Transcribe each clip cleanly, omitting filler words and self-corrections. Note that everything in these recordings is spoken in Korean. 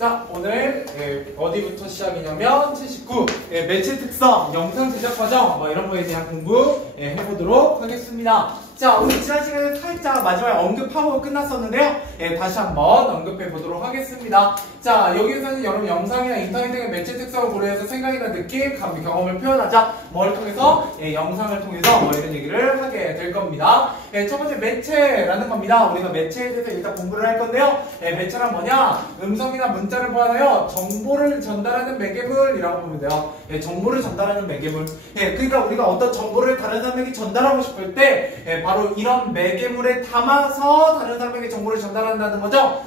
자, 오늘 어디부터 시작이냐면 79 매체 특성, 영상 제작 과정 뭐 이런 거에 대한 공부 해보도록 하겠습니다. 자, 우리 지난 시간에 살짝 마지막에 언급하고 끝났었는데요. 다시 한번 언급해 보도록 하겠습니다. 자, 여기에서는 여러분 영상이나 인터넷 등의 매체 특성을 고려해서 생각이나 느낌, 경험을 표현하자 뭐를 통해서 영상을 통해서 뭐 이런 얘기를 하게 될 겁니다. 첫 번째 매체라는 겁니다. 우리가 매체에 대해서 일단 공부를 할 건데요. 매체란 뭐냐? 음성이나 문자를 포함하여 정보를 전달하는 매개물이라고 보면 돼요. 정보를 전달하는 매개물. 그러니까 우리가 어떤 정보를 다른 사람에게 전달하고 싶을 때 바로 이런 매개물에 담아서 다른 사람에게 정보를 전달한다는 거죠.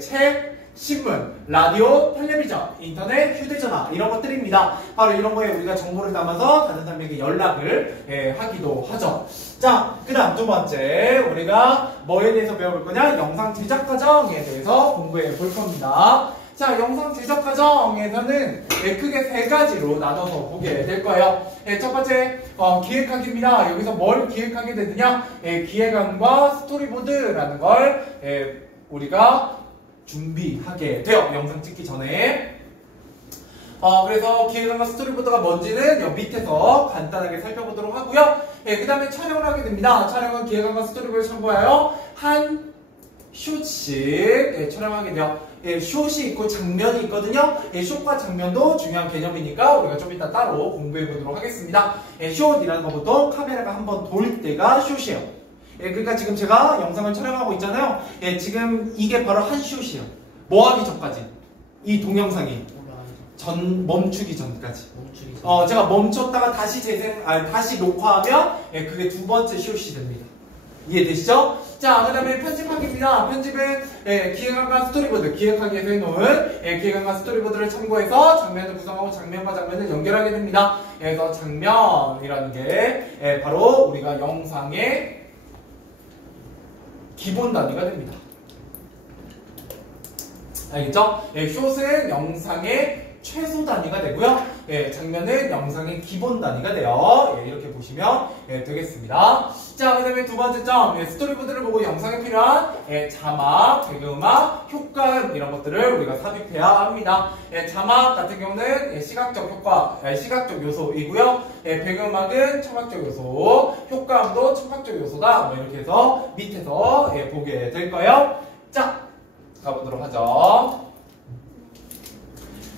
책, 신문, 라디오, 텔레비전, 인터넷, 휴대전화 이런 것들입니다. 바로 이런 거에 우리가 정보를 담아서 다른 사람에게 연락을 하기도 하죠. 자, 그 다음 두 번째 우리가 뭐에 대해서 배워볼 거냐? 영상 제작 과정에 대해서 공부해 볼 겁니다. 자, 영상 제작 과정에서는 크게 세 가지로 나눠서 보게 될 거예요. 첫 번째 기획하기입니다. 여기서 뭘 기획하게 되느냐? 기획안과 스토리보드라는 걸 우리가 준비하게 돼요. 영상 찍기 전에. 그래서 기획안과 스토리보드가 뭔지는 여기 밑에서 간단하게 살펴보도록 하고요. 그 다음에 촬영을 하게 됩니다. 촬영은 기획안과 스토리보드를 참고하여 한 숏씩 촬영하게 돼요. 숏이 있고 장면이 있거든요. 숏과 장면도 중요한 개념이니까 우리가 좀 이따 따로 공부해 보도록 하겠습니다. 숏이라는 거 보통 카메라가 한번 돌 때가 숏이에요. 그러니까 지금 제가 영상을 촬영하고 있잖아요. 지금 이게 바로 한 숏이에요. 뭐 하기 전까지. 이 동영상이 멈추기 전까지. 제가 멈췄다가 다시 다시 녹화하면 그게 두 번째 숏이 됩니다. 이해되시죠? 자, 그 다음에 편집하기입니다. 편집은 기획안과 스토리보드, 기획하기에서 해놓은 기획안과 스토리보드를 참고해서 장면을 구성하고 장면과 장면을 연결하게 됩니다. 그래서 장면이라는 게 바로 우리가 영상의 기본 단위가 됩니다. 알겠죠? 숏은 영상의 최소 단위가 되고요. 장면은 영상의 기본 단위가 돼요. 이렇게 보시면 되겠습니다. 자, 그 다음에 두 번째 점, 스토리보드를 보고 영상에 필요한 자막, 배경음악, 효과음 이런 것들을 우리가 삽입해야 합니다. 자막 같은 경우는 시각적 효과, 시각적 요소이고요. 배경음악은 청각적 요소, 효과음도 청각적 요소다. 뭐 이렇게 해서 밑에서 보게 될 거예요. 자, 가보도록 하죠.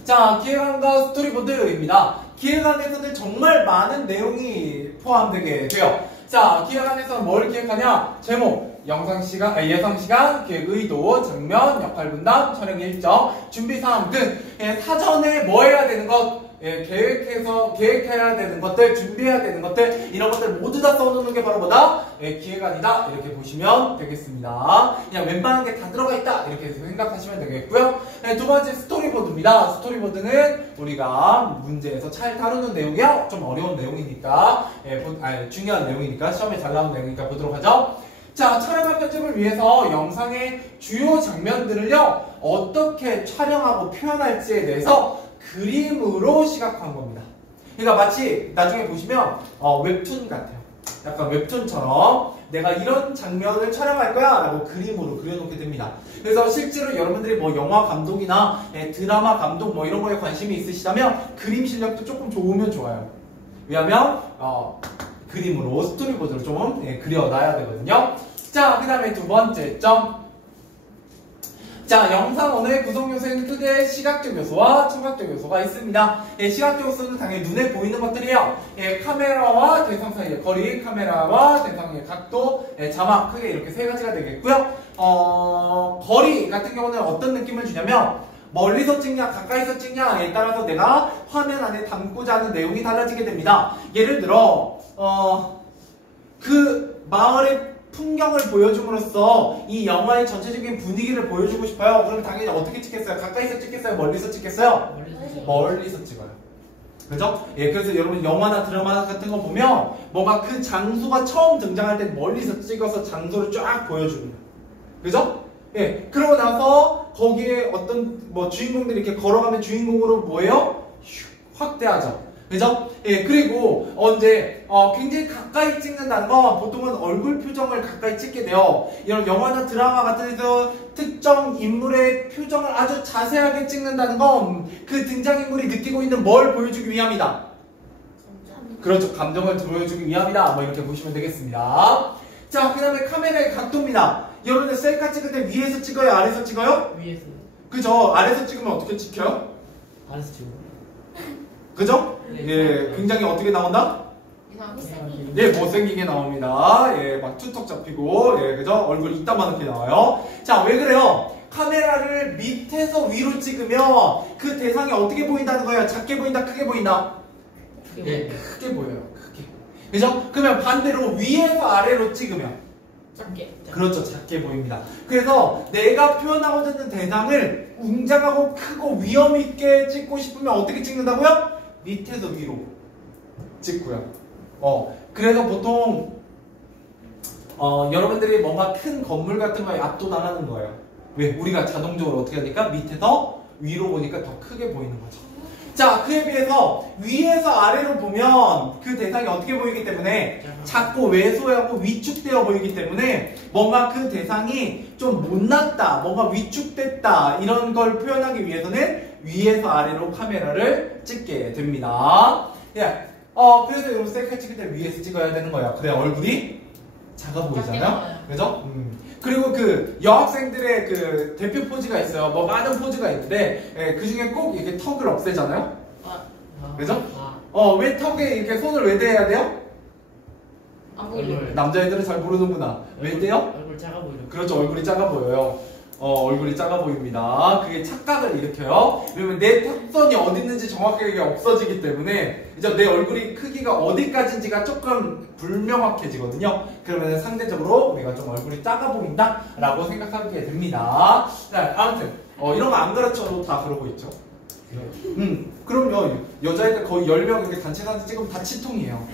자, 기획안과 스토리보드입니다. 기획안에서는 정말 많은 내용이 포함되게 돼요. 자, 기획안에서는 뭘 기획하냐? 제목, 영상 시간, 예상 시간, 기획 의도, 장면, 역할 분담, 촬영 일정, 준비 사항 등 사전에 뭐 해야 되는 것, 계획해야 되는 것들, 준비해야 되는 것들, 이런 것들 모두 다 써놓는 게 바로 뭐다? 기획안이다. 이렇게 보시면 되겠습니다. 그냥 웬만한 게 다 들어가 있다. 이렇게 생각하시면 되겠고요. 두 번째 스토리보드입니다. 스토리보드는 우리가 문제에서 잘 다루는 내용이야. 좀 어려운 내용이니까, 중요한 내용이니까, 시험에 잘 나오는 내용이니까 보도록 하죠. 자, 촬영과 편집을 위해서 영상의 주요 장면들을요, 어떻게 촬영하고 표현할지에 대해서 그림으로 시각화한 겁니다. 그러니까 마치 나중에 보시면 웹툰 같아요. 약간 웹툰처럼 내가 이런 장면을 촬영할 거야 라고 그림으로 그려놓게 됩니다. 그래서 실제로 여러분들이 뭐 영화 감독이나 드라마 감독 뭐 이런 거에 관심이 있으시다면 그림 실력도 조금 좋으면 좋아요. 왜냐면 그림으로 스토리보드를 좀 그려놔야 되거든요. 자, 그 다음에 두 번째 점. 자, 영상 언어의 구성 요소에는 크게 시각적 요소와 청각적 요소가 있습니다. 시각적 요소는 당연히 눈에 보이는 것들이에요. 카메라와 대상 사이의 거리, 카메라와 대상의 각도, 자막 크게 이렇게 세 가지가 되겠고요. 거리 같은 경우는 어떤 느낌을 주냐면 멀리서 찍냐 가까이서 찍냐에 따라서 내가 화면 안에 담고자 하는 내용이 달라지게 됩니다. 예를 들어 그 마을의 풍경을 보여줌으로써 이 영화의 전체적인 분위기를 보여주고 싶어요. 그럼 당연히 어떻게 찍겠어요? 가까이서 찍겠어요? 멀리서 찍겠어요? 멀리서 찍어요. 그죠? 그래서 여러분 영화나 드라마 같은 거 보면 뭔가 그 장소가 처음 등장할 때 멀리서 찍어서 장소를 쫙 보여줍니다. 그죠? 그러고 나서 거기에 어떤 주인공들이 이렇게 걸어가면 주인공으로 뭐예요? 확대하죠. 그죠? 예, 그리고 언제 굉장히 가까이 찍는다는 건 보통은 얼굴 표정을 가까이 찍게 돼요. 이런 영화나 드라마 같은 데서 특정 인물의 표정을 아주 자세하게 찍는다는 건 그 등장인물이 느끼고 있는 뭘 보여주기 위함이다. 그렇죠. 감정을 보여주기 위함이다. 뭐 이렇게 보시면 되겠습니다. 자, 그 다음에 카메라의 각도입니다. 여러분들 셀카 찍을 때 위에서 찍어요? 아래에서 찍어요? 위에서. 그죠? 아래에서 찍으면 어떻게 찍혀요? 아래서 찍어. 그죠? 네. 예, 굉장히 어떻게 나온다? 예, 못생기게 나옵니다. 예, 막 투턱 잡히고, 예, 그죠? 얼굴 이따만하게 나와요. 자, 왜 그래요? 카메라를 밑에서 위로 찍으면 그 대상이 어떻게 보인다는 거예요? 작게 보인다? 크게 보인다? 예, 크게 보여요. 크게. 그죠? 그러면 반대로 위에서 아래로 찍으면 작게. 그렇죠. 작게 보입니다. 그래서 내가 표현하고자 하는 대상을 웅장하고 크고 위험 있게 찍고 싶으면 어떻게 찍는다고요? 밑에서 위로 찍고요. 그래서 보통 여러분들이 뭔가 큰 건물 같은 거에 압도당하는 거예요. 왜? 우리가 자동적으로 어떻게 하니까 밑에서 위로 보니까 더 크게 보이는 거죠. 자, 그에 비해서 위에서 아래로 보면 그 대상이 어떻게 보이기 때문에 작고 왜소하고 위축되어 보이기 때문에 뭔가 그 대상이 좀 못났다, 뭔가 위축됐다 이런 걸 표현하기 위해서는 위에서 아래로 카메라를 찍게 됩니다. 예. 그래서 여러분 셀카 찍을 때 위에서 찍어야 되는 거예요. 그래야 얼굴이 작아 보이잖아요. 그죠? 그리고 그 여학생들의 그 대표 포즈가 있어요. 뭐 많은 포즈가 있는데 그 중에 꼭 이렇게 턱을 없애잖아요. 그죠? 왜 턱에 이렇게 손을 왜 대야 돼요? 남자애들은 잘 모르는구나. 왜 돼요? 얼굴 작아 보이죠. 그렇죠. 얼굴이 작아 보여요. 얼굴이 작아 보입니다. 그게 착각을 일으켜요. 왜냐면 내 턱선이 어디 있는지 정확하게 없어지기 때문에 이제 내 얼굴이 크기가 어디까지인지가 조금 불명확해지거든요. 그러면 상대적으로 우리가 좀 얼굴이 작아 보인다 라고 생각하게 됩니다. 자, 아무튼 이런 거 안 가르쳐도 다 그러고 있죠. 그럼요. 여자애들 거의 10명 이렇게 단체 사진 찍으면 다 치통이에요.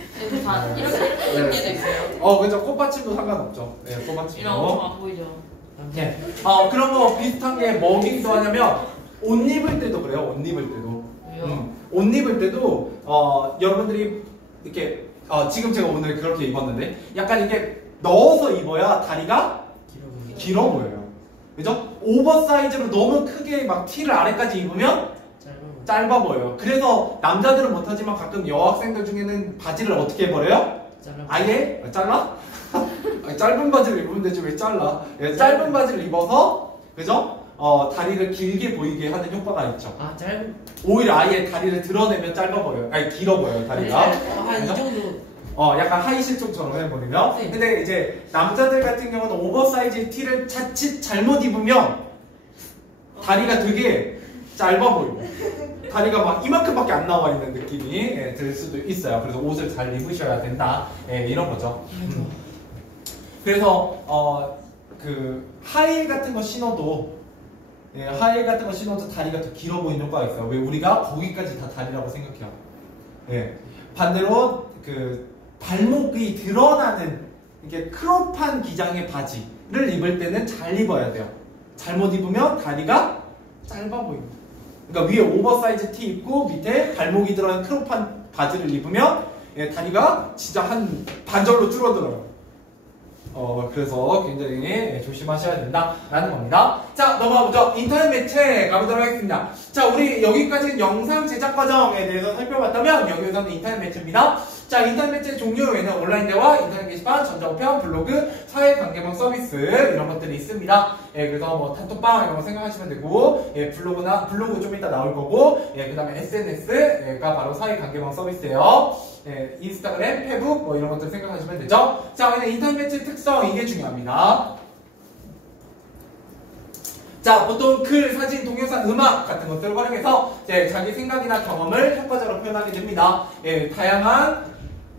다 이렇게 예쁜 게도 있어요. 그죠. 꽃받침도 상관없죠. 네, 꽃받침도. 이런 거 안 보이죠. 네. 그런 거 비슷한 게 뭐기도 하냐면 옷 입을 때도 그래요. 옷 입을 때도. 옷 입을 때도 여러분들이 이렇게 지금 제가 오늘 그렇게 입었는데 약간 이렇게 넣어서 입어야 다리가 길어 보여요. 그죠? 오버사이즈로 너무 크게 막 티를 아래까지 입으면 짧아 보여요. 그래서 남자들은 못하지만 가끔 여학생들 중에는 바지를 어떻게 해버려요? 아예 잘라? 짧은 바지를 입으면 되지 왜 잘라? 짧은 바지를 입어서 그죠? 다리를 길게 보이게 하는 효과가 있죠. 오히려 아예 다리를 드러내면 짧아 보여요. 아니 길어 보여요 다리가. 한 이 정도. 약간 하이실종처럼 해버리면. 네. 근데 이제 남자들 같은 경우는 오버사이즈 티를 자칫 잘못 입으면 다리가 되게 짧아 보이고 다리가 막 이만큼밖에 안 나와 있는 느낌이 들 수도 있어요. 그래서 옷을 잘 입으셔야 된다. 이런 거죠. 그래서 그 하이힐 같은 거 신어도 하이힐 같은 거 신어도 다리가 더 길어 보이는 효과가 있어요. 왜? 우리가 거기까지 다 다리라고 생각해요. 반대로 그 발목이 드러나는 이렇게 크롭한 기장의 바지를 입을 때는 잘 입어야 돼요. 잘못 입으면 다리가 짧아 보입니다. 그러니까 위에 오버사이즈 티 입고 밑에 발목이 들어간 크롭한 바지를 입으면 다리가 진짜 한 반절로 줄어들어요. 그래서 굉장히 조심하셔야 된다라는 겁니다. 자, 넘어가보죠. 인터넷 매체 가보도록 하겠습니다. 자, 우리 여기까지 영상 제작 과정에 대해서 살펴봤다면 여기서는 인터넷 매체입니다. 자, 인터넷 매체 종류에는 온라인 대화, 인터넷 게시판, 전자우편, 블로그, 사회관계망 서비스 이런 것들이 있습니다. 그래서 뭐 단톡방 이런 거 생각하시면 되고, 블로그 좀 이따 나올 거고, 그 다음에 SNS가 바로 사회관계망 서비스예요. 인스타그램, 페북 뭐 이런 것들 생각하시면 되죠. 자, 이제 인터넷 매체 특성 이게 중요합니다. 자, 보통 글, 사진, 동영상, 음악 같은 것들을 활용해서 자기 생각이나 경험을 효과적으로 표현하게 됩니다. 다양한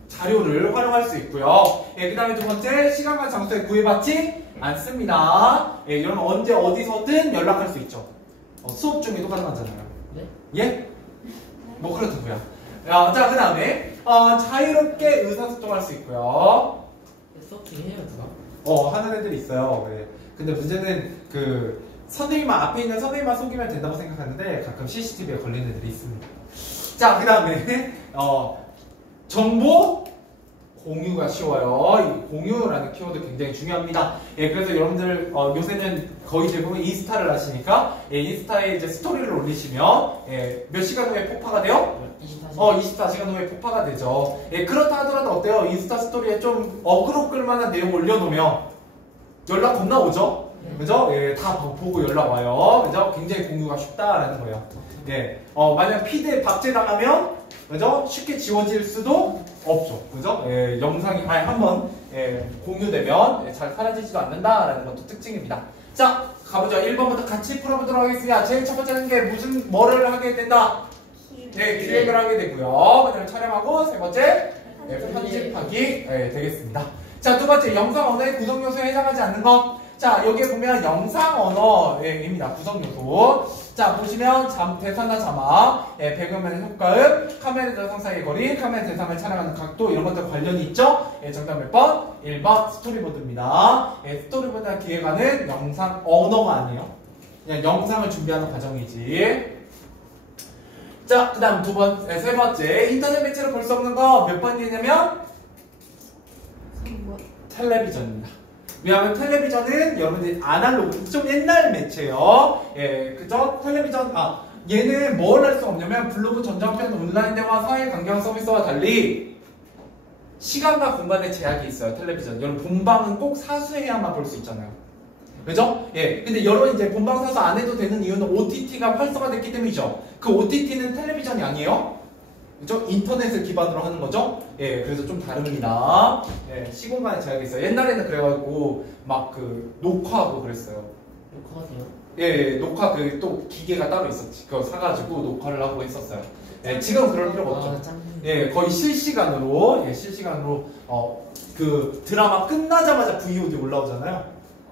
자료를 활용할 수 있고요. 그 다음에 두 번째, 시간과 장소에 구애받지 않습니다. 이런 언제 어디서든 연락할 수 있죠. 수업 중에도 가능하잖아요. 네? 예? 뭐 그렇다고요. 자, 그 다음에 자유롭게 의사소통할 수 있고요. 수업 중에 해요 누가? 하는 애들이 있어요. 근데 문제는 그 앞에 있는 선생님만 속이면 된다고 생각하는데 가끔 CCTV에 걸리는 애들이 있습니다. 자, 그 다음에 정보 공유가 쉬워요. 이 공유라는 키워드 굉장히 중요합니다. 예, 그래서 여러분들 요새는 거의 대부분 인스타를 하시니까 예, 인스타에 이제 스토리를 올리시면 예, 몇 시간 후에 폭파가 돼요? 24시간 후에 폭파가 되죠. 예, 그렇다 하더라도 어때요? 인스타 스토리에 좀 어그로 끌만한 내용 올려놓으면 연락 겁나 오죠? 그죠? 예, 다 보고 연락 와요. 그죠? 굉장히 공유가 쉽다라는 거예요. 예, 만약 피드에 박제당하면 그죠? 쉽게 지워질 수도 없죠. 그죠? 예, 영상이 한번 공유되면 잘 사라지지도 않는다라는 것도 특징입니다. 자, 가보죠. 1번부터 같이 풀어보도록 하겠습니다. 제일 첫 번째는 게 뭐를 하게 된다? 네, 기획을 하게 되고요. 그다음에 촬영하고 세 번째 편집하기 되겠습니다. 자, 두 번째 영상 언어의 구성 요소에 해당하지 않는 것. 자, 여기에 보면 영상 언어입니다. 구성 요소. 자, 보시면 대사나 자막, 배경화면 효과음, 카메라 대상 사이의 거리, 카메라 대상을 촬영하는 각도 이런 것들 관련이 있죠? 정답 몇 번? 1번 스토리보드입니다. 스토리보드나 기획안은 영상 언어가 아니에요. 그냥 영상을 준비하는 과정이지. 자, 그 다음 세 번째 인터넷 매체로 볼 수 없는 거 몇 번이냐면 텔레비전입니다. 왜냐하면 텔레비전은 여러분들이 아날로그 좀 옛날 매체요. 예, 그죠? 텔레비전 얘는 뭘 할 수 없냐면 블로그 전장편 온라인 대화 사회 관계형 서비스와 달리 시간과 공간의 제약이 있어요. 텔레비전. 여러분 본방은 꼭 사수해야만 볼 수 있잖아요. 그죠? 예. 근데 여러분 이제 본방 사수 안 해도 되는 이유는 OTT가 활성화됐기 때문이죠. 그 OTT는 텔레비전이 아니에요. 그죠? 인터넷을 기반으로 하는 거죠? 예, 그래서 좀 다릅니다. 예, 시공간에 제약이 있어요. 옛날에는 그래가지고 막 녹화하고 그랬어요. 녹화가 돼요? 예, 녹화 또 기계가 따로 있었지. 그거 사가지고 녹화를 하고 했었어요. 예, 지금 그럴 필요가 없죠. 예, 거의 실시간으로 그 드라마 끝나자마자 VOD 올라오잖아요.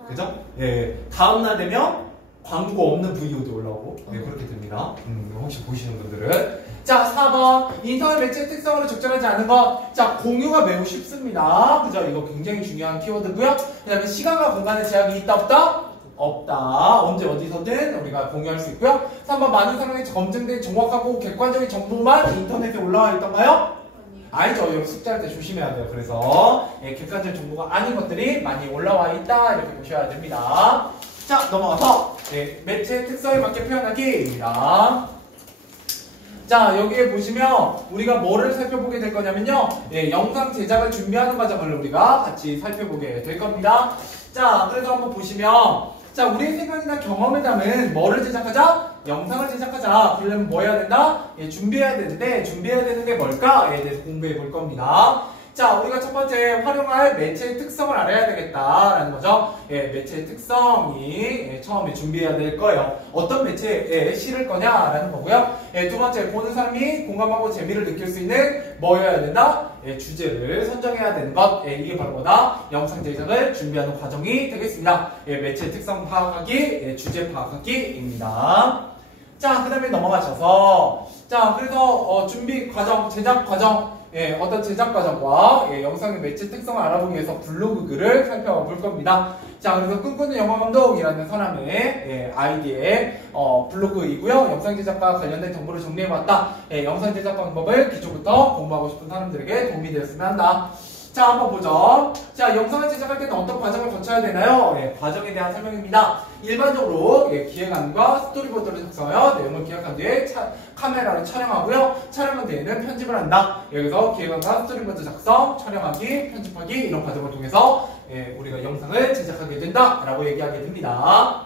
그죠? 예, 다음날 되면 광고 없는 VOD 올라오고 그렇게 됩니다. 혹시 보시는 분들은. 자, 4번 인터넷 매체 특성으로 적절하지 않은 것. 자, 공유가 매우 쉽습니다. 그죠? 이거 굉장히 중요한 키워드고요. 그 다음에 시간과 공간의 제약이 있다 없다? 없다. 언제 어디서든 우리가 공유할 수 있고요. 3번 많은 사람이 검증된 정확하고 객관적인 정보만 인터넷에 올라와 있던가요? 아니죠. 여러분 숙제할 때 조심해야 돼요. 그래서 객관적인 정보가 아닌 것들이 많이 올라와 있다. 이렇게 보셔야 됩니다. 자, 넘어가서 매체 특성에 맞게 표현하기입니다. 자, 여기에 보시면 우리가 뭐를 살펴보게 될 거냐면요. 영상 제작을 준비하는 과정을 우리가 같이 살펴보게 될 겁니다. 자, 그래서 한번 보시면 자, 우리의 생각이나 경험에 담은 뭐를 제작하자? 영상을 제작하자. 그러려면 뭐 해야 된다? 준비해야 되는데 준비해야 되는 게 뭘까에 대해서 공부해 볼 겁니다. 자, 우리가 첫 번째 활용할 매체의 특성을 알아야 되겠다라는 거죠. 매체의 특성이 처음에 준비해야 될 거예요. 어떤 매체에 실을 거냐라는 거고요. 두 번째, 보는 사람이 공감하고 재미를 느낄 수 있는 뭐여야 된다? 주제를 선정해야 되는 것. 이게 바로 뭐다? 영상 제작을 준비하는 과정이 되겠습니다. 매체의 특성 파악하기, 주제 파악하기입니다. 자, 그 다음에 넘어가셔서 자, 그래서 준비 과정, 제작 과정 어떤 제작 과정과 영상의 매체 특성을 알아보기 위해서 블로그 글을 살펴볼 겁니다. 자, 그래서 꿈꾸는 영화감독이라는 사람의 아이디의 블로그이고요. 영상 제작과 관련된 정보를 정리해봤다. 영상 제작 방법을 기초부터 공부하고 싶은 사람들에게 도움이 되었으면 한다. 자, 한번 보죠. 자, 영상을 제작할 때는 어떤 과정을 거쳐야 되나요? 과정에 대한 설명입니다. 일반적으로 기획안과 스토리보드를 작성하여 내용을 기획한 뒤에 카메라로 촬영하고요. 촬영한 뒤에는 편집을 한다. 여기서 기획안과 스토리보드 작성, 촬영하기, 편집하기 이런 과정을 통해서 우리가 영상을 제작하게 된다라고 얘기하게 됩니다.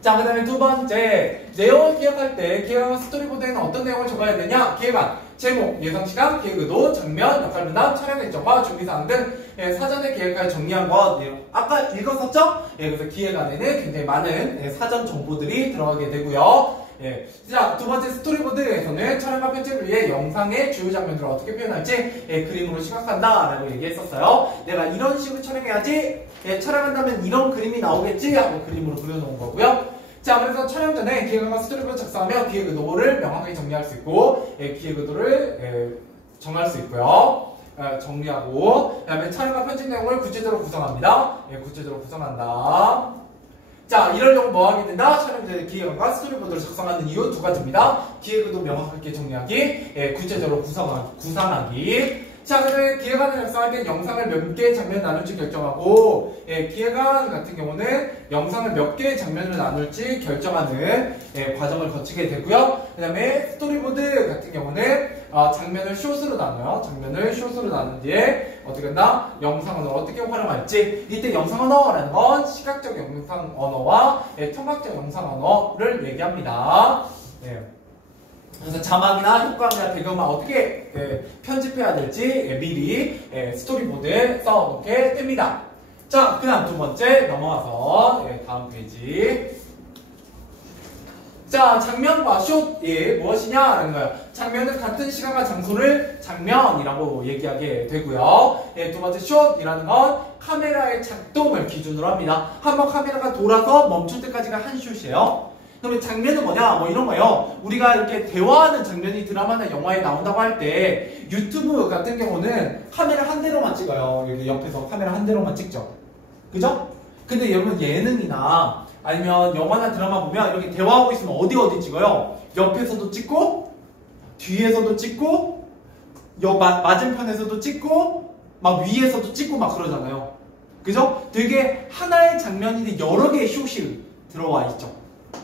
자, 그 다음에 두 번째, 내용을 기획할 때 기획안과 스토리보드에는 어떤 내용을 적어야 되냐? 기획안, 제목, 예상시간, 계획 의도, 장면, 역할 분담, 촬영 일정과 준비사항 등 사전에 계획하여 정리한 것 내용 아까 읽었었죠? 그래서 기획안에는 굉장히 많은 사전 정보들이 들어가게 되고요. 자, 두 번째 스토리보드에서는 촬영과 편집을 위해 영상의 주요 장면들을 어떻게 표현할지 그림으로 시각한다 라고 얘기했었어요. 내가 이런 식으로 촬영해야지 촬영한다면 이런 그림이 나오겠지 하고 그림으로 그려놓은 거고요. 자, 그래서 촬영 전에 기획안과 스토리보드 작성하며 기획 의도를 명확하게 정리할 수 있고 기획 의도를 정할 수 있고요. 정리하고 그 다음에 촬영과 편집 내용을 구체적으로 구성합니다. 구체적으로 구성한다. 자, 이러려고 뭐 하게 된다? 촬영제 기획안과 스토리보드를 작성하는 이유 두 가지입니다. 기획도 명확하게 정리하기, 구체적으로 구상하기. 자, 그다음에 기획안을 작성할 때 영상을 몇 개의 장면을 나눌지 결정하고, 기획안 같은 경우는 영상을 몇 개의 장면을 나눌지 결정하는 과정을 거치게 되고요. 그다음에 스토리보드 같은 경우는 장면을 숏으로 나눠요. 장면을 숏으로 나눈 뒤에 어떻게 한다? 영상 언어를 어떻게 활용할지. 이때 영상 언어라는 건 시각적 영상 언어와 청각적 영상 언어를 얘기합니다. 그래서 자막이나 효과음이나 배경만 어떻게 편집해야 될지 미리 스토리보드에 써놓게 됩니다. 자, 그 다음 두 번째 넘어와서 다음 페이지. 자, 장면과 숏이 무엇이냐라는 거예요. 장면은 같은 시간과 장소를 장면이라고 얘기하게 되고요. 두 번째 숏이라는 건 카메라의 작동을 기준으로 합니다. 한번 카메라가 돌아서 멈출 때까지가 한 숏이에요. 그러면 장면은 뭐냐? 뭐 이런 거예요. 우리가 이렇게 대화하는 장면이 드라마나 영화에 나온다고 할 때 유튜브 같은 경우는 카메라 한 대로만 찍어요. 여기 옆에서 카메라 한 대로만 찍죠. 그죠? 근데 여러분 예능이나 아니면 영화나 드라마 보면 이렇게 대화하고 있으면 어디 찍어요? 옆에서도 찍고 뒤에서도 찍고 맞은편에서도 찍고 막 위에서도 찍고 막 그러잖아요. 그죠? 되게 하나의 장면인데 여러 개의 숏이 들어와 있죠.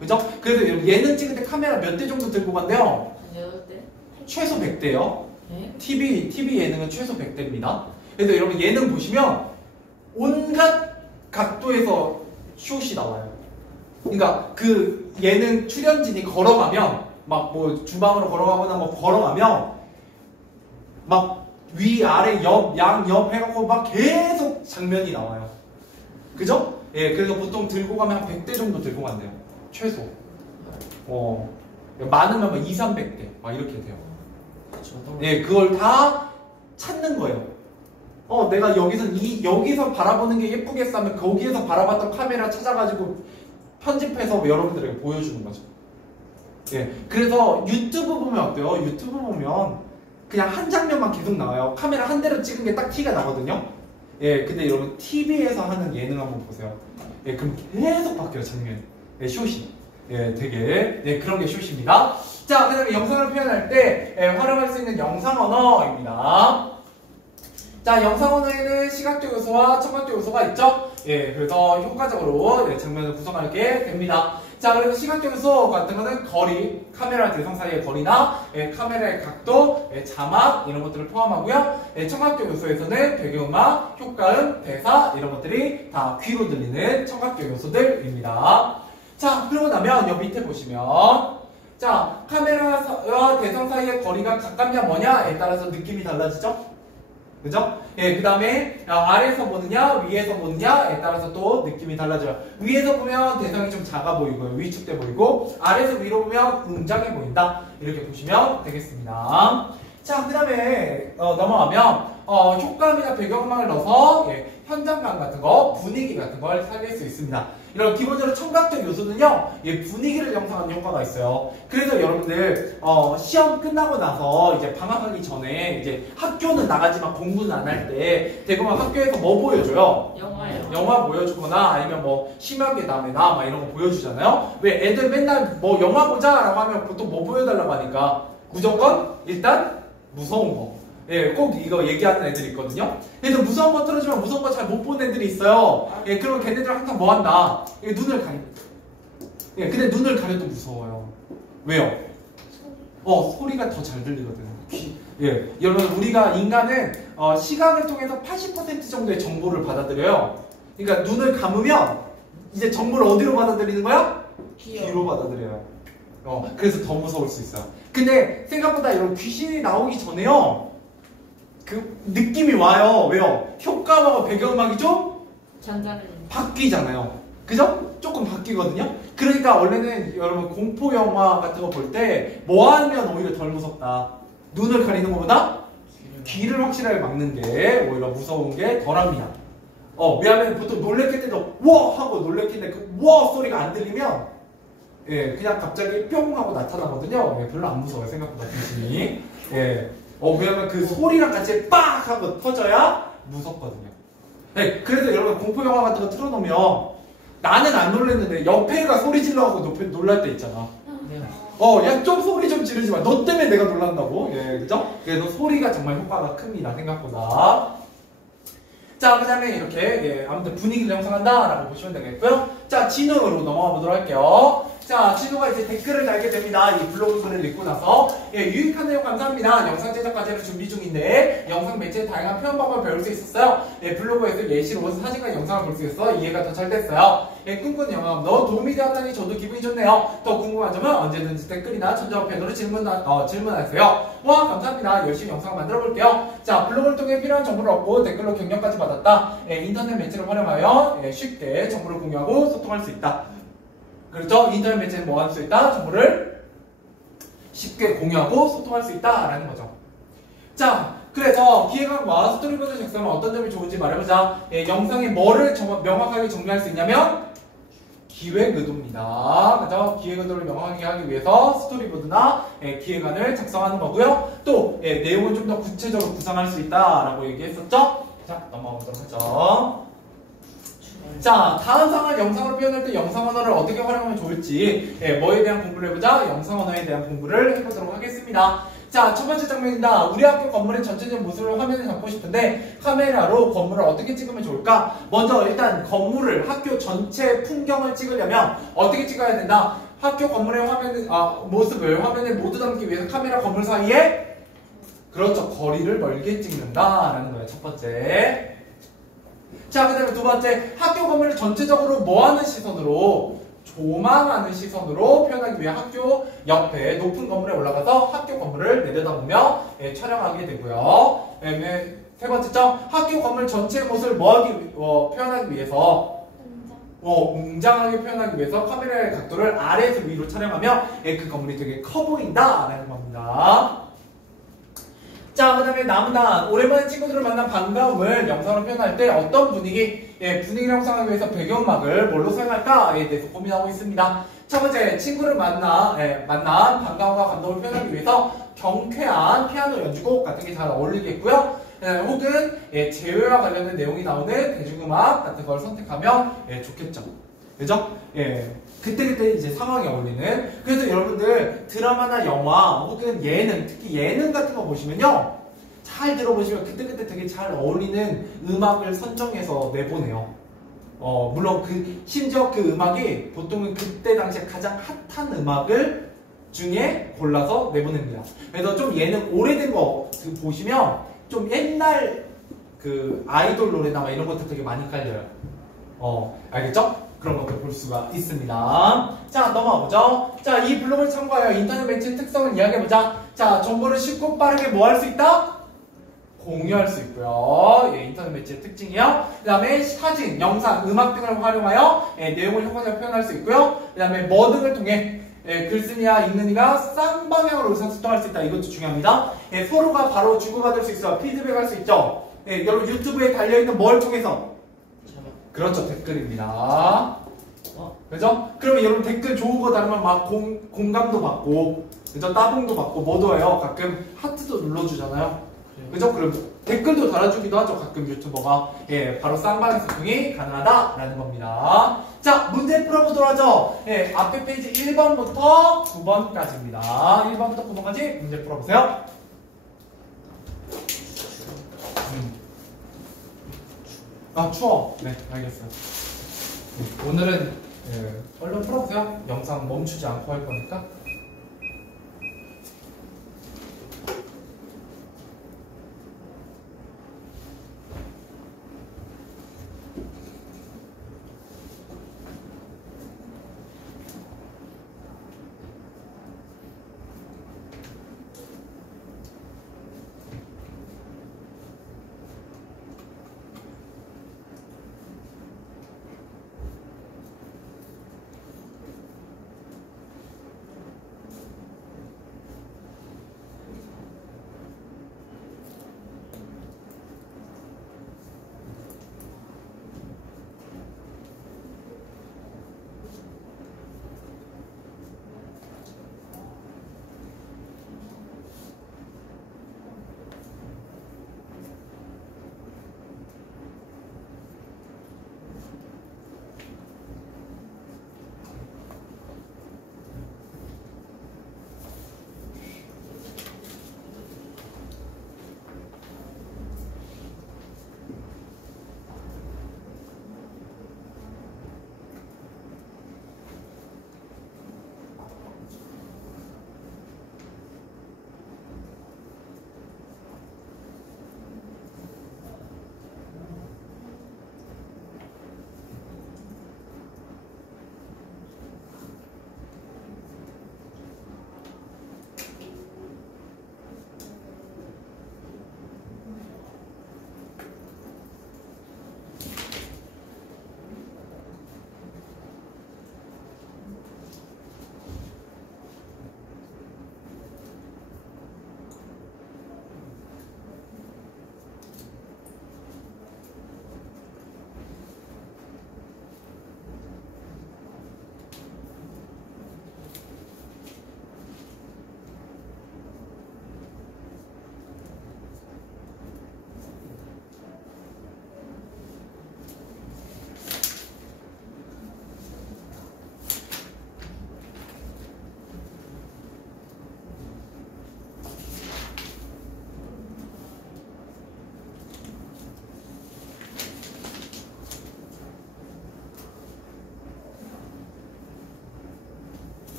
그죠? 그래서 예능 찍을 때 카메라 몇 대 정도 들고 간대요? 최소 100대요. TV 예능은 최소 100대입니다. 그래서 여러분 예능 보시면 온갖 각도에서 숏이 나와요. 그러니까 그 예능 출연진이 걸어가면 막 뭐 주방으로 걸어가거나 뭐 걸어가면 막 위, 아래, 옆, 양, 옆 해갖고 막 계속 장면이 나와요. 그죠? 그래서 보통 들고 가면 한 100대 정도 들고 간대요. 최소. 많으면 막 2, 300대 막 이렇게 돼요. 그걸 다 찾는 거예요. 내가 여기서 바라보는 게 예쁘겠어 하면 거기에서 바라봤던 카메라 찾아가지고 편집해서 여러분들에게 보여주는 거죠. 그래서 유튜브 보면 어때요? 유튜브 보면 그냥 한 장면만 계속 나와요. 카메라 한 대로 찍은 게 딱 티가 나거든요. 근데 여러분 TV에서 하는 예능 한번 보세요. 그럼 계속 바뀌어요, 장면이. 숏이. 되게 그런 게 숏입니다. 자, 그 다음에 영상을 표현할 때 활용할 수 있는 영상 언어입니다. 자, 영상 언어에는 시각적 요소와 청각적 요소가 있죠. 그래서 효과적으로 장면을 구성하게 됩니다. 자, 그래서 시각적 요소 같은 거는 거리, 카메라 대상 사이의 거리나 카메라의 각도, 자막 이런 것들을 포함하고요. 청각적 요소에서는 배경음악, 효과음, 대사 이런 것들이 다 귀로 들리는 청각적 요소들입니다. 자, 그러고 나면 여기 밑에 보시면 자, 카메라와 대상 사이의 거리가 가깝냐 뭐냐에 따라서 느낌이 달라지죠? 그죠? 그 다음에 아래에서 보느냐 위에서 보느냐에 따라서 또 느낌이 달라져요. 위에서 보면 대상이 좀 작아 보이고요. 위축돼 보이고 아래에서 위로 보면 웅장해 보인다. 이렇게 보시면 되겠습니다. 자, 그 다음에 넘어가면 효과음이나 배경음악을 넣어서 현장감 같은 거, 분위기 같은 걸 살릴 수 있습니다. 이런 기본적으로 청각적 요소는요, 분위기를 형성하는 효과가 있어요. 그래서 여러분들 시험 끝나고 나서 이제 방학하기 전에 이제 학교는 나가지만 공부는 안 할 때 대부분 학교에서 뭐 보여줘요? 영화요. 영화 보여주거나 아니면 뭐 심하게 남해나 막 이런 거 보여주잖아요. 왜 애들 맨날 뭐 영화 보자라고 하면 보통 뭐 보여달라고 하니까 무조건 일단 무서운 거. 꼭 이거 얘기하는 애들이 있거든요. 그래서 무서운 거 틀어주면 무서운 거 잘 못 보는 애들이 있어요. 그러면 걔네들 항상 뭐 한다? 눈을 가린다. 근데 눈을 가려도 무서워요. 왜요? 소리가 더 잘 들리거든요. 여러분, 우리가 인간은 시각을 통해서 80% 정도의 정보를 받아들여요. 그러니까 눈을 감으면 이제 정보를 어디로 받아들이는 거야? 귀로 받아들여요. 그래서 더 무서울 수 있어요. 근데 생각보다 이런 귀신이 나오기 전에요. 그 느낌이 와요. 왜요? 효과음하고 배경음악이 좀 바뀌잖아요. 그죠? 조금 바뀌거든요. 그러니까 원래는 여러분 공포 영화 같은 거 볼 때 뭐 하면 오히려 덜 무섭다. 눈을 가리는 것보다 귀를 확실하게 막는 게 오히려 무서운 게 덜합니다. 왜냐하면 보통 놀래킬 때도 워 하고 놀래키는데 그 워 소리가 안 들리면 그냥 갑자기 뿅 하고 나타나거든요. 별로 안 무서워요, 생각보다 귀신이. 왜냐면 그 소리랑 같이 빡 하고 터져야 무섭거든요. 그래서 여러분 공포 영화 같은 거 틀어놓으면 나는 안 놀랬는데 옆에 애가 소리 질러하고 놀랄 때 있잖아. 네. 야, 좀 소리 좀 지르지 마. 너 때문에 내가 놀란다고. 예, 그죠? 그래서 소리가 정말 효과가 큽니다. 생각보다. 자, 그 다음에 이렇게, 예, 아무튼 분위기를 형성한다라고 보시면 되겠고요. 자, 진호로 넘어가 보도록 할게요. 자, 진호가 이제 댓글을 달게 됩니다. 이 블로그 글을 읽고 나서. 예, 유익한 내용 감사합니다. 영상 제작 과제를 준비 중인데, 영상 매체의 다양한 표현 방법을 배울 수 있었어요. 예, 블로그에서 예시로 사진과 영상을 볼 수 있어서 이해가 더 잘 됐어요. 예, 꿈꾸는 영감도 도움이 되었다니 저도 기분이 좋네요. 더 궁금한 점은 언제든지 댓글이나 전자우편으로 질문하세요. 와, 감사합니다. 열심히 영상 만들어 볼게요. 자, 블로그를 통해 필요한 정보를 얻고 댓글로 격려까지 받았다. 예, 인터넷 매체를 활용하여 쉽게 정보를 공유하고 소통할 수 있다. 그렇죠? 인터넷 매체는 뭐 할 수 있다? 정보를 쉽게 공유하고 소통할 수 있다라는 거죠. 자, 그래서 기획안과 스토리보드 작성은 어떤 점이 좋은지 말해보자. 예, 영상에 뭐를 명확하게 정리할 수 있냐면 기획 의도입니다. 그죠? 기획 의도를 명확하게 하기 위해서 스토리보드나 기획안을 작성하는 거고요. 또 내용을 좀 더 구체적으로 구상할 수 있다라고 얘기했었죠? 자, 넘어가도록 하죠. 자, 다음 상황을 영상으로 표현할 때 영상 언어를 어떻게 활용하면 좋을지 뭐에 대한 공부를 해보자. 영상 언어에 대한 공부를 해보도록 하겠습니다. 자, 첫 번째 장면입니다. 우리 학교 건물의 전체적인 모습을 화면에 담고 싶은데 카메라로 건물을 어떻게 찍으면 좋을까? 먼저 일단 건물을 학교 전체 풍경을 찍으려면 어떻게 찍어야 된다? 학교 건물의 모습을 화면에 모두 담기 위해서 카메라 건물 사이에 그렇죠. 거리를 멀게 찍는다라는 거예요. 첫 번째. 자, 그 다음에 두 번째, 학교 건물을 전체적으로 뭐하는 시선으로? 조망하는 시선으로 표현하기 위해 학교 옆에 높은 건물에 올라가서 학교 건물을 내려다보며 촬영하게 되고요. 세 번째죠, 학교 건물 전체의 모습을 표현하기 위해서 웅장하게 표현하기 위해서 카메라의 각도를 아래에서 위로 촬영하며 그 건물이 되게 커 보인다라는 겁니다. 자, 그 다음에 남단, 오랜만에 친구들을 만난 반가움을 영상으로 표현할 때 어떤 분위기를 형성하기 위해서 배경음악을 뭘로 사용할까에 대해서 고민하고 있습니다. 첫 번째, 친구를 만난 반가움과 감동을 표현하기 위해서 경쾌한 피아노 연주곡 같은 게 잘 어울리겠고요. 혹은 재회와 관련된 내용이 나오는 대중음악 같은 걸 선택하면 좋겠죠. 그죠? 그때그때 이제 상황에 어울리는. 그래서 여러분들 드라마나 영화 혹은 예능, 특히 예능 같은 거 보시면요, 잘 들어보시면 그때그때 되게 잘 어울리는 음악을 선정해서 내보내요. 물론 심지어 그 음악이 보통은 그때 당시에 가장 핫한 음악을 중에 골라서 내보냅니다. 그래서 좀 예능 오래된 거 보시면 좀 옛날 그 아이돌 노래나 막 이런 것들 되게 많이 깔려요. 알겠죠? 그런 것들 볼 수가 있습니다. 자, 넘어가보죠. 자, 이 블로그를 참고하여 인터넷 매체의 특성을 이야기해보자. 자, 정보를 쉽고 빠르게 뭐 할 수 있다? 공유할 수 있고요. 인터넷 매체의 특징이요. 그 다음에 사진, 영상, 음악 등을 활용하여 내용을 효과적으로 표현할 수 있고요. 그 다음에 뭐 등을 통해 글쓰니와 읽는 이가 쌍방향으로 의사소통할 수 있다. 이것도 중요합니다. 서로가 바로 주고받을 수 있어요. 피드백할 수 있죠. 여러분 유튜브에 달려있는 뭘 통해서? 그렇죠, 댓글입니다. 그죠? 그러면 여러분 댓글 좋은 거 달으면 막 공감도 받고, 그죠? 따봉도 받고, 뭐도 해요. 가끔 하트도 눌러주잖아요. 그죠? 그럼 댓글도 달아주기도 하죠. 가끔 유튜버가. 바로 쌍방향 소통이 가능하다라는 겁니다. 자, 문제 풀어보도록 하죠. 앞에 페이지 1번부터 9번까지입니다. 1번부터 9번까지 문제 풀어보세요. 추워. 네, 알겠어요. 오늘은 얼른 풀어보세요. 영상 멈추지 않고 할 거니까.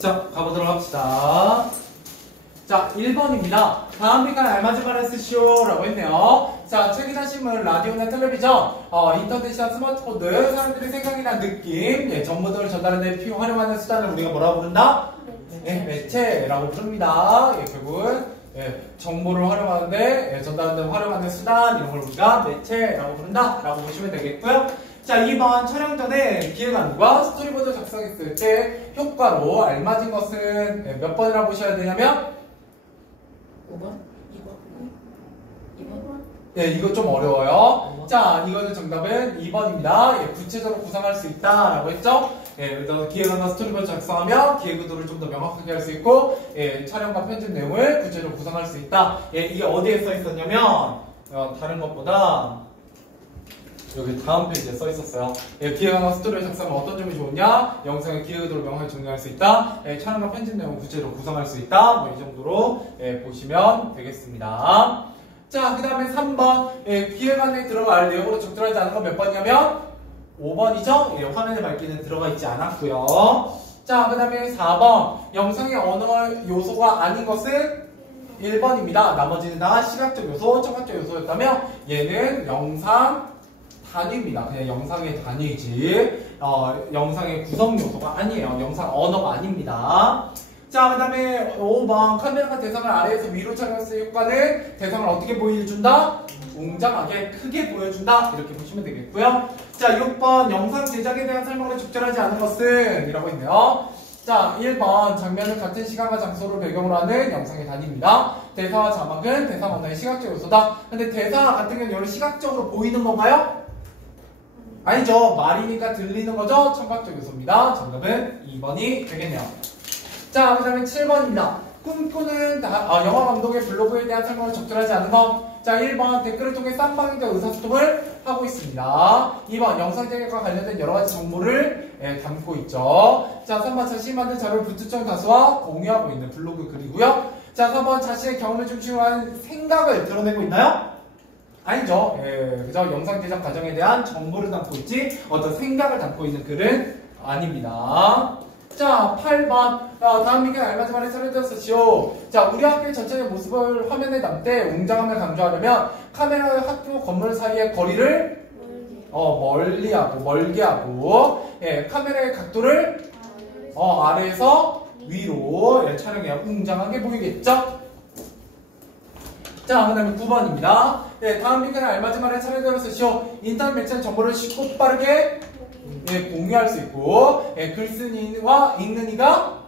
자, 가보도록 합시다. 자, 1번입니다. 다음 비칸에 알맞은 말을 쓰시오 라고 했네요. 자, 책이나 신문, 라디오나 텔레비전, 인터넷이나 스마트폰 등 사람들이 생각이나 느낌, 정보들을 전달하는 데 활용하는 수단을 우리가 뭐라고 부른다? 매체라고 부릅니다. 결국은 정보를 활용하는데 전달하는 데 활용하는 수단, 이런 걸 우리가 매체라고 부른다 라고 보시면 되겠고요. 자, 2번 촬영 전에 기획안과 스토리보드 작성했을 때 효과로 알맞은 것은 몇 번이라고 보셔야 되냐면 5번? 2번? 네, 이거 좀 어려워요. 자, 이거는 정답은 2번입니다. 구체적으로 구상할 수 있다라고 했죠? 그래서 기획안과 스토리보드 작성하면 기획 의도를 좀 더 명확하게 할 수 있고, 촬영과 편집 내용을 구체적으로 구상할 수 있다. 이게 어디에 써 있었냐면, 다른 것보다 여기 다음 페이지에 써 있었어요. 기획안과 스토리를 작성하면 어떤 점이 좋으냐? 영상의 기획 의도를 명확하게 정리할 수 있다. 촬영과 편집 내용을 구체적으로 구상할 수 있다. 뭐 이 정도로 보시면 되겠습니다. 자, 그 다음에 3번. 기획안에 들어갈 내용으로 적절하지 않은 건 몇 번이냐면 5번이죠? 화면에 밝기는 들어가 있지 않았고요. 자, 그 다음에 4번. 영상의 언어 요소가 아닌 것은 1번입니다. 나머지는 다 시각적 요소, 청각적 요소였다면 얘는 영상 단위입니다. 그냥 영상의 단위이지 영상의 구성 요소가 아니에요. 영상 언어가 아닙니다. 자, 그 다음에 5번 카메라가 대상을 아래에서 위로 촬영했을 효과는 대상을 어떻게 보여준다? 웅장하게 크게 보여준다. 이렇게 보시면 되겠고요. 자, 6번 영상 제작에 대한 설명을 적절하지 않은 것은 이라고 있네요. 자, 1번 장면을 같은 시간과 장소를 배경으로 하는 영상의 단위입니다. 대사와 자막은 대상 언어의 시각적 요소다. 근데 대사 같은 경우는 여러 시각적으로 보이는 건가요? 아니죠. 말이니까 들리는 거죠. 청각적 요소입니다. 정답은 2번이 되겠네요. 자, 그 다음에 7번입니다. 꿈꾸는 영화 감독의 블로그에 대한 설명을 적절하지 않은 것. 자, 1번 댓글을 통해 쌍방향적 의사소통을 하고 있습니다. 2번 영상 제작과 관련된 여러가지 정보를 담고 있죠. 자, 3번 자신이 만든 자료를 부투청 다수와 공유하고 있는 블로그 글이고요. 자, 4번 자신의 경험을 중심으로 한 생각을 드러내고 있나요? 아니죠. 그저 영상 제작 과정에 대한 정보를 담고 있지 어떤 생각을 담고 있는 글은 아닙니다. 자, 8번. 다음 비교에 알맞은 말에 차례되었으시오. 자, 우리 학교의 전체의 모습을 화면에 담되 웅장함을 강조하려면 카메라와 학교 건물 사이의 거리를 멀게 하고 카메라의 각도를 아래에서 위로 촬영해야 웅장하게 보이겠죠? 자, 그 다음에 9번입니다. 다음 비교에 알맞은 말에 차례되었으시오. 인터넷 매체는 정보를 쉽고 빠르게 공유할 수 있고 글쓴이와 읽는 이가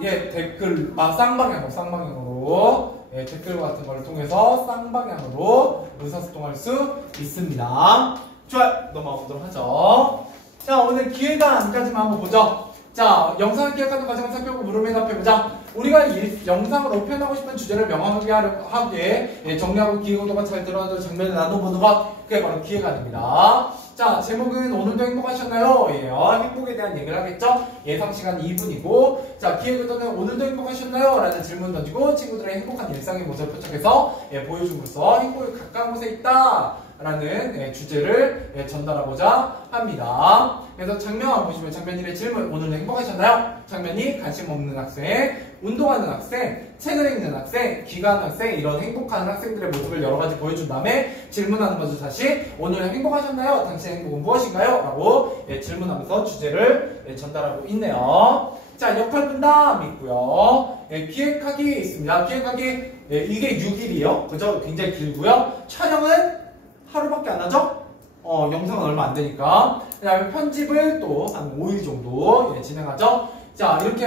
댓글 쌍방향으로 댓글 같은 걸 통해서 쌍방향으로 의사소통할 수 있습니다. 좋아요. 넘어가 보도록 하죠. 자, 오늘 기획안까지만 한번 보죠. 자, 영상을 기획하는 과정을 살펴보고 물음에 답해보자. 우리가 영상으로 표현하고 싶은 주제를 명확하게 하게 정리하고 기획 의도가 잘 드러나는 장면을 나눠보는 것, 그게 바로 기획안입니다. 자, 제목은 오늘도 행복하셨나요? 행복에 대한 얘기를 하겠죠? 예상 시간 2분이고, 자, 기획 의도는 오늘도 행복하셨나요? 라는 질문 던지고 친구들의 행복한 일상의 모습을 포착해서 보여줌으로써 행복에 가까운 곳에 있다 라는 주제를 전달하고자 합니다. 그래서 장면 보시면 장면 1의 질문, 오늘도 행복하셨나요? 장면 2, 관심 없는 학생, 운동하는 학생, 책을 읽는 학생, 귀가하는 학생, 이런 행복한 학생들의 모습을 여러 가지 보여준 다음에 질문하는 거죠. 다시 오늘 행복하셨나요? 당신의 행복은 무엇인가요? 라고 질문하면서 주제를 전달하고 있네요. 자, 역할 분담 있고요. 기획하기 있습니다. 기획하기 이게 6일이요. 그죠? 굉장히 길고요. 촬영은 하루밖에 안 하죠? 영상은 얼마 안 되니까. 그 다음에 편집을 또 한 5일 정도 진행하죠. 자, 이렇게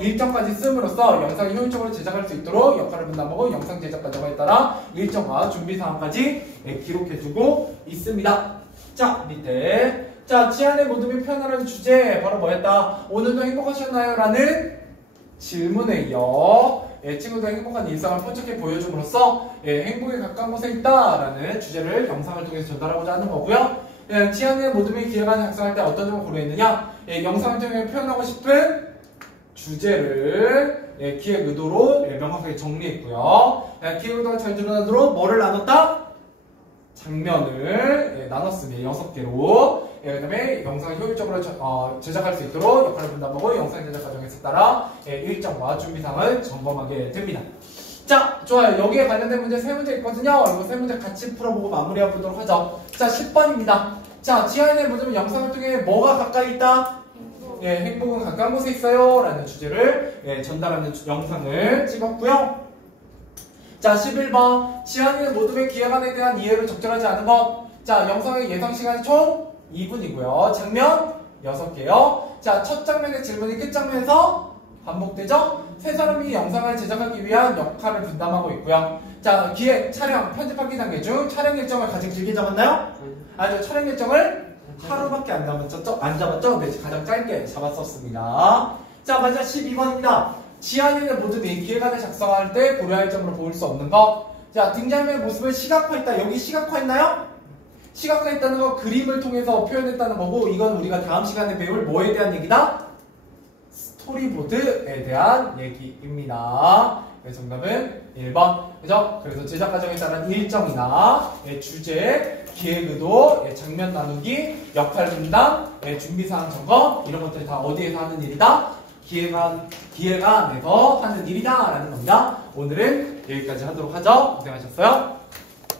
일정까지 씀으로써 영상을 효율적으로 제작할 수 있도록 역할을 분담하고 영상 제작 과정에 따라 일정과 준비 사항까지 기록해주고 있습니다. 자, 밑에. 자, 지안의 모둠이 표현하는 주제 바로 뭐였다? 오늘도 행복하셨나요? 라는 질문에 이어 친구들의 행복한 일상을 포착해 보여줌으로써 행복에 가까운 곳에 있다라는 주제를 영상을 통해서 전달하고자 하는 거고요. 지안의 모둠이 기획안 작성할 때 어떤 점을 고려했느냐? 영상을 통해 표현하고 싶은 주제를 기획 의도로 명확하게 정리했고요. 기획 의도가 잘 드러나도록 뭐를 나눴다? 장면을 나눴습니다. 6개로. 그다음에 영상을 효율적으로 제작할 수 있도록 역할을 분담하고 영상 제작 과정에서 따라 일정과 준비사항을 점검하게 됩니다. 자, 좋아요. 여기에 관련된 문제 3문제 있거든요. 이거 3문제 같이 풀어보고 마무리해 보도록 하죠. 자, 10번입니다. 자, 지하인의 모습은 영상을 통해 뭐가 가까이 있다? 행복은 가까운 곳에 있어요. 라는 주제를 전달하는 영상을 찍었고요. 자, 11번. 지하인의 모둠의 기획안에 대한 이해를 적절하지 않은 것. 자, 영상의 예상 시간이 총 2분이고요. 장면 6개요. 자, 첫 장면의 질문이 끝 장면에서 반복되죠? 세 사람이 영상을 제작하기 위한 역할을 분담하고 있고요. 자, 기획, 촬영, 편집하기 단계 중 촬영 일정을 가장 길게 잡았나요? 아니요, 촬영 일정을 하루밖에 안 잡았죠? 네, 가장 짧게 잡았었습니다. 자, 마지막 12번입니다. 지하인의 모습이 기획안을 작성할 때 고려할 점으로 보일 수 없는 것. 자, 등장인물의 모습을 시각화했다. 여기 시각화했나요? 시각화했다는 거 그림을 통해서 표현했다는 거고, 이건 우리가 다음 시간에 배울 뭐에 대한 얘기다? 스토리보드에 대한 얘기입니다. 그래서 정답은 1번. 그죠? 그래서 제작 과정에 따른 일정이나 주제, 기획 의도, 장면 나누기, 역할 분담, 준비사항 점검 이런 것들이 다 어디에서 하는 일이다? 기획안에서 하는 일이다 라는 겁니다. 오늘은 여기까지 하도록 하죠. 고생하셨어요.